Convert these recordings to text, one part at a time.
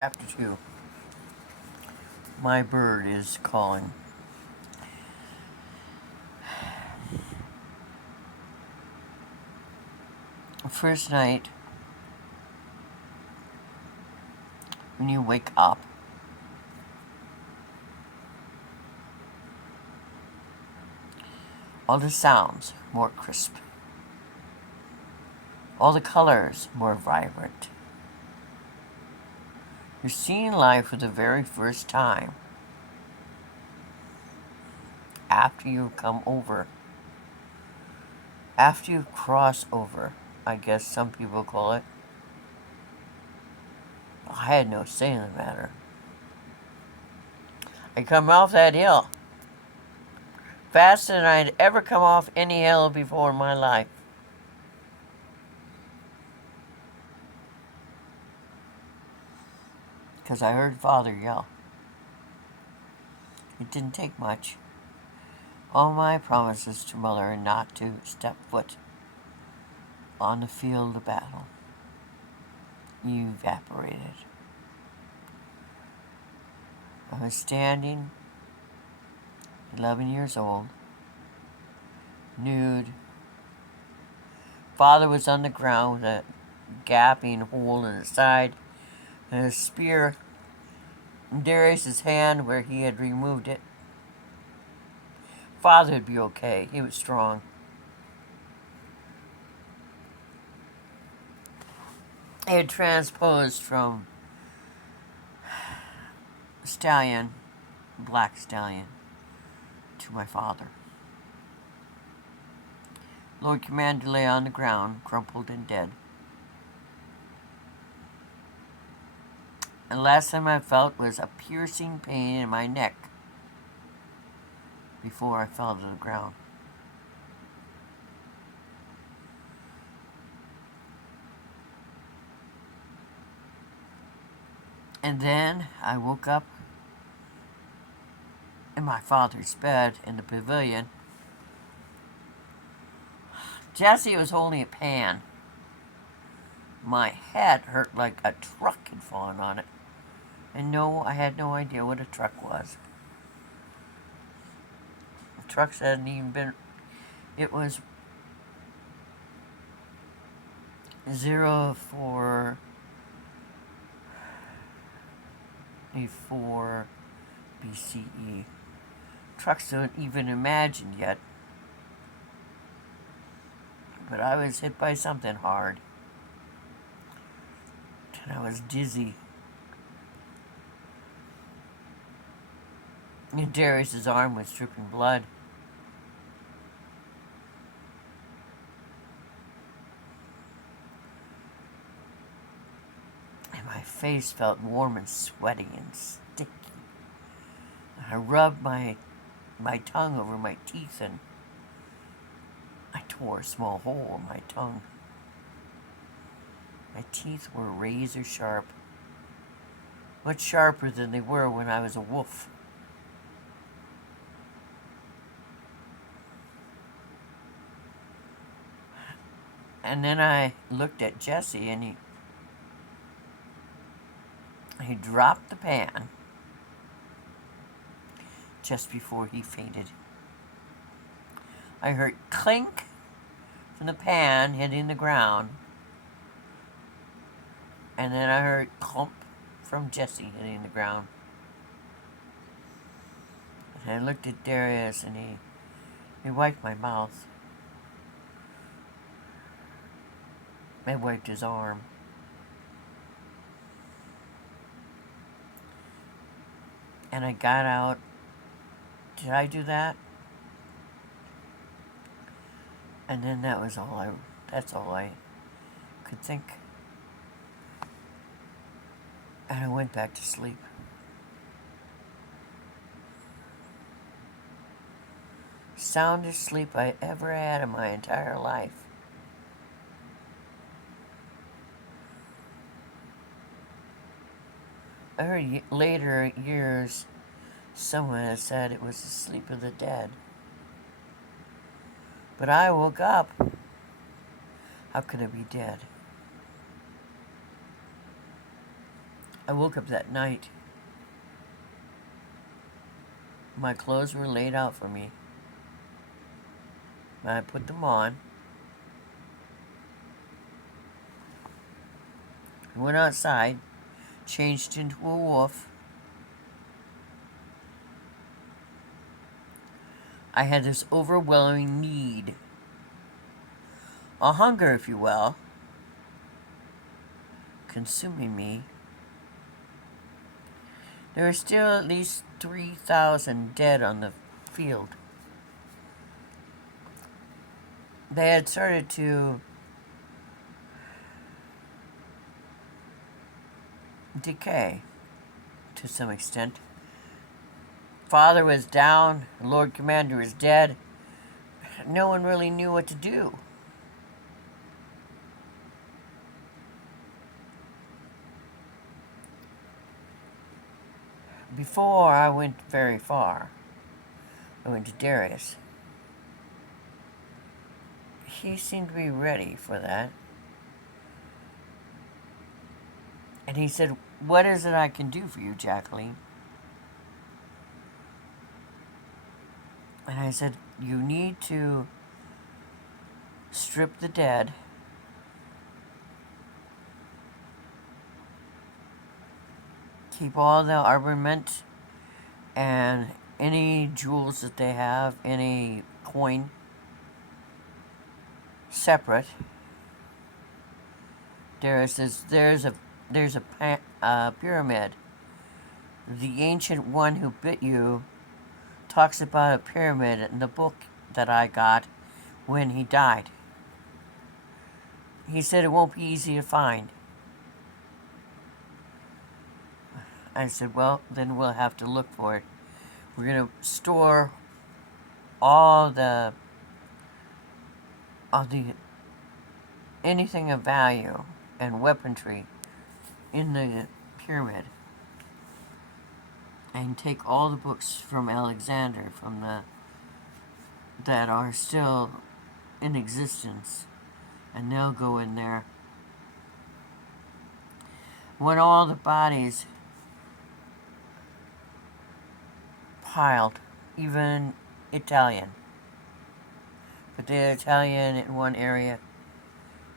Chapter 2. My bird is calling. First night, when you wake up, all the sounds more crisp, all the colors more vibrant. You're seeing life for the very first time after you come over, after you cross over, I guess some people call it. I had no say in the matter. I come off that hill faster than I'd ever come off any hill before in my life. Because I heard Father yell. It didn't take much. All my promises to Mother not to step foot on the field of battle evaporated. I was standing, 11 years old, nude. Father was on the ground with a gaping hole in his side and a spear in Darius's hand where he had removed it. Father would be okay. He was strong. He had transposed from stallion, black stallion, to my father. Lord Commander lay on the ground, crumpled and dead. And the last time I felt was a piercing pain in my neck before I fell to the ground. And then I woke up in my father's bed in the pavilion. Jesse was holding a pan. My head hurt like a truck had fallen on it. And no, I had no idea what a truck was. The trucks hadn't even been... It was 04 BCE. Trucks don't even imagined yet. But I was hit by something hard. And I was dizzy. And Darius's arm was dripping blood. And my face felt warm and sweaty and sticky. I rubbed my tongue over my teeth and I tore a small hole in my tongue. My teeth were razor sharp, much sharper than they were when I was a wolf. And then I looked at Jesse and he dropped the pan just before he fainted. I heard clink from the pan hitting the ground. And then I heard clump from Jesse hitting the ground. And I looked at Darius and he wiped my mouth. I wiped his arm. And I got out. Did I do that? And then that's all I could think. And I went back to sleep. Soundest sleep I ever had in my entire life. I heard later years someone had said it was the sleep of the dead. But I woke up. How could I be dead? I woke up that night. My clothes were laid out for me. I put them on. Went outside, changed into a wolf. I had this overwhelming need, a hunger, if you will, consuming me. There were still at least 3,000 dead on the field. They had started to decay to some extent. Father was down, Lord Commander was dead. No one really knew what to do. Before I went very far, I went to Darius. He seemed to be ready for that. And he said, "What is it I can do for you, Jacqueline?" And I said, "You need to strip the dead, keep all the armament and any jewels that they have, any coin, separate." Darius says, there's a pyramid. The ancient one who bit you talks about a pyramid in the book that I got when he died. He said it won't be easy to find. I said, well, then we'll have to look for it. We're going to store all the anything of value and weaponry in the pyramid, and take all the books from Alexander that are still in existence, and they'll go in there. When all the bodies piled, even Italian, but the Italian in one area,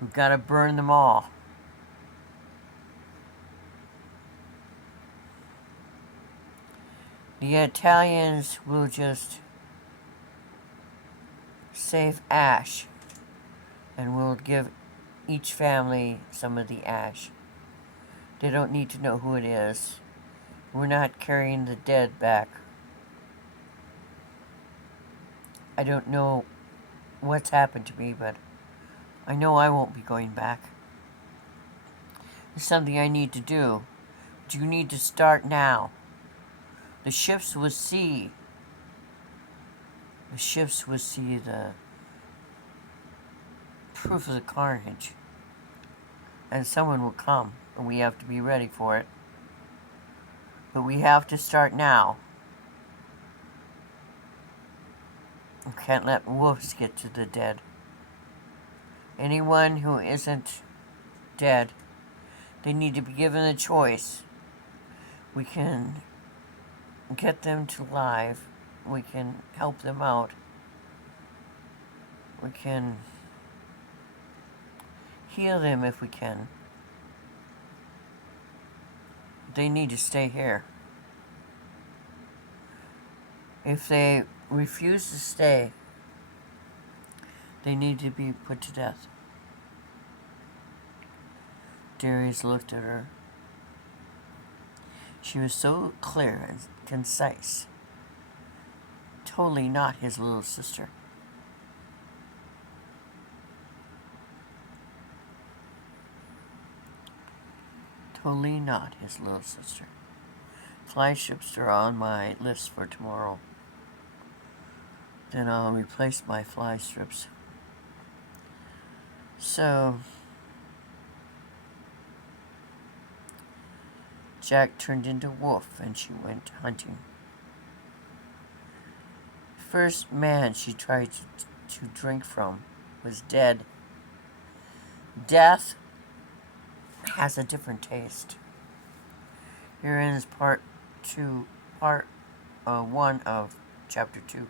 we've got to burn them all. The Italians will just save ash, and we'll give each family some of the ash. They don't need to know who it is. We're not carrying the dead back. I don't know what's happened to me, but I know I won't be going back. It's something I need to do. But you need to start now. The ships will see. The ships will see the proof of the carnage. And someone will come, and we have to be ready for it. But we have to start now. We can't let wolves get to the dead. Anyone who isn't dead, they need to be given a choice. We can get them to life. We can help them out. We can heal them if we can. They need to stay here. If they refuse to stay, they need to be put to death. Darius looked at her. She was so clear and concise. Totally not his little sister. Totally not his little sister. Fly strips are on my list for tomorrow. Then I'll replace my fly strips. So, Jack turned into a wolf and she went hunting. First man she tried to drink from was dead. Death has a different taste. Here ends part 1 of chapter 2.